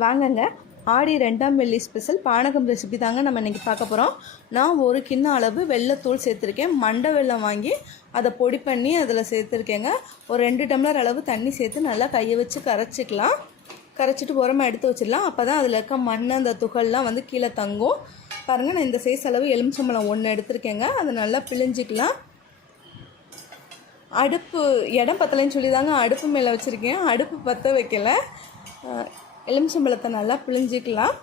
வாங்கங்க, ஆடி 2ஆம் வெள்ளி ஸ்பெஷல் பானகம் ரெசிபி தாங்க நம்ம இன்றைக்கி பார்க்க போகிறோம். நான் ஒரு கிண்ண அளவு வெள்ளத்தூள் சேர்த்துருக்கேன். மண்டை வெல்லம் வாங்கி அதை பொடி பண்ணி அதில் சேர்த்துருக்கேங்க. ஒரு 2 டம்ளர் அளவு தண்ணி சேர்த்து நல்லா கையை வச்சு கரைச்சிக்கலாம். கரைச்சிட்டு உரமாக எடுத்து வச்சிடலாம். அப்போ தான் அதில் இருக்க மண் அந்த துகள்லாம் வந்து கீழே தங்கும். பாருங்கள், நான் இந்த சைஸ் அளவு எலுமிச்சம்பழம் 1 எடுத்துருக்கேங்க. அதை நல்லா பிழிஞ்சிக்கலாம். அடுப்பு இடம் பத்தலைன்னு சொல்லி தாங்க அடுப்பு மேலே வச்சுருக்கேன். அடுப்பு பற்ற வைக்கலை. எலுமிச்சம்பழத்தை நல்லா பிழிஞ்சிக்கலாம்.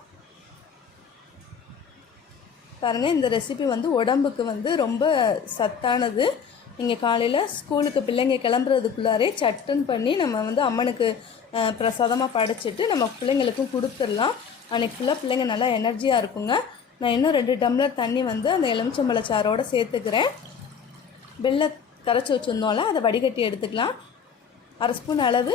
பாருங்கள், இந்த ரெசிபி வந்து உடம்புக்கு வந்து ரொம்ப சத்தானது. நீங்கள் காலையில் ஸ்கூலுக்கு பிள்ளைங்க கிளம்புறதுக்குள்ளாரே சட்டுன்னு பண்ணி நம்ம வந்து அம்மனுக்கு பிரசாதமாக படைச்சிட்டு நம்ம பிள்ளைங்களுக்கும் கொடுத்துடலாம். அன்றைக்கி ஃபுல்லாக பிள்ளைங்க நல்லா எனர்ஜியாக இருக்குங்க. நான் இன்னும் 2 டம்ளர் தண்ணி வந்து அந்த எலுமிச்சம்பழச்சாரோடு சேர்த்துக்கிறேன். வெள்ளை கரைச்சி வச்சுருந்தோம்ல, அதை வடிகட்டி எடுத்துக்கலாம். 1/2 ஸ்பூன் அளவு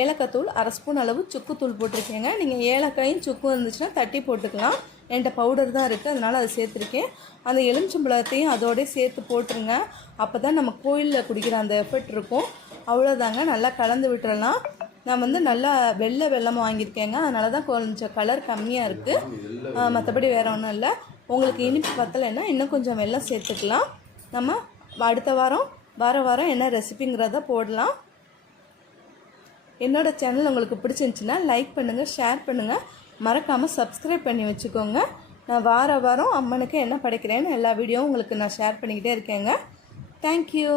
ஏலக்காய் தூள், 1/2 ஸ்பூன் அளவு சுக்குத்தூள் போட்டிருக்கேங்க. நீங்கள் ஏலக்காயும் சுக்கும் இருந்துச்சுன்னா தட்டி போட்டுக்கலாம். என்கிட்ட பவுடர் தான் இருக்குது, அதனால் அதை சேர்த்துருக்கேன். அந்த எலுமிச்சம்பழத்தையும் அதோடய சேர்த்து போட்டுருங்க. அப்போ தான் நம்ம கோயிலில் குடிக்கிற அந்த எஃபெக்ட் இருக்கும். அவ்வளோதாங்க, நல்லா கலந்து விட்டுறலாம். நான் வந்து நல்லா வெல்லம் வாங்கியிருக்கேங்க, அதனால தான் கொஞ்சம் கலர் கம்மியாக இருக்குது. மற்றபடி வேறு ஒன்றும் இல்லை. உங்களுக்கு இனிப்பு பத்தலைன்னா இன்னும் கொஞ்சம் வெல்லம் சேர்த்துக்கலாம். நம்ம அடுத்த வாரம் என்ன ரெசிபிங்கிறத போடலாம். என்னோடய சேனல் உங்களுக்கு பிடிச்சிருந்துச்சின்னா லைக் பண்ணுங்கள், ஷேர் பண்ணுங்கள், மறக்காமல் சப்ஸ்கிரைப் பண்ணி வச்சுக்கோங்க. நான் வாரம் அம்மனுக்கு என்ன படைக்கிறேன்னு எல்லா வீடியோவும் உங்களுக்கு நான் ஷேர் பண்ணிக்கிட்டே இருக்கேங்க. தேங்க்யூ.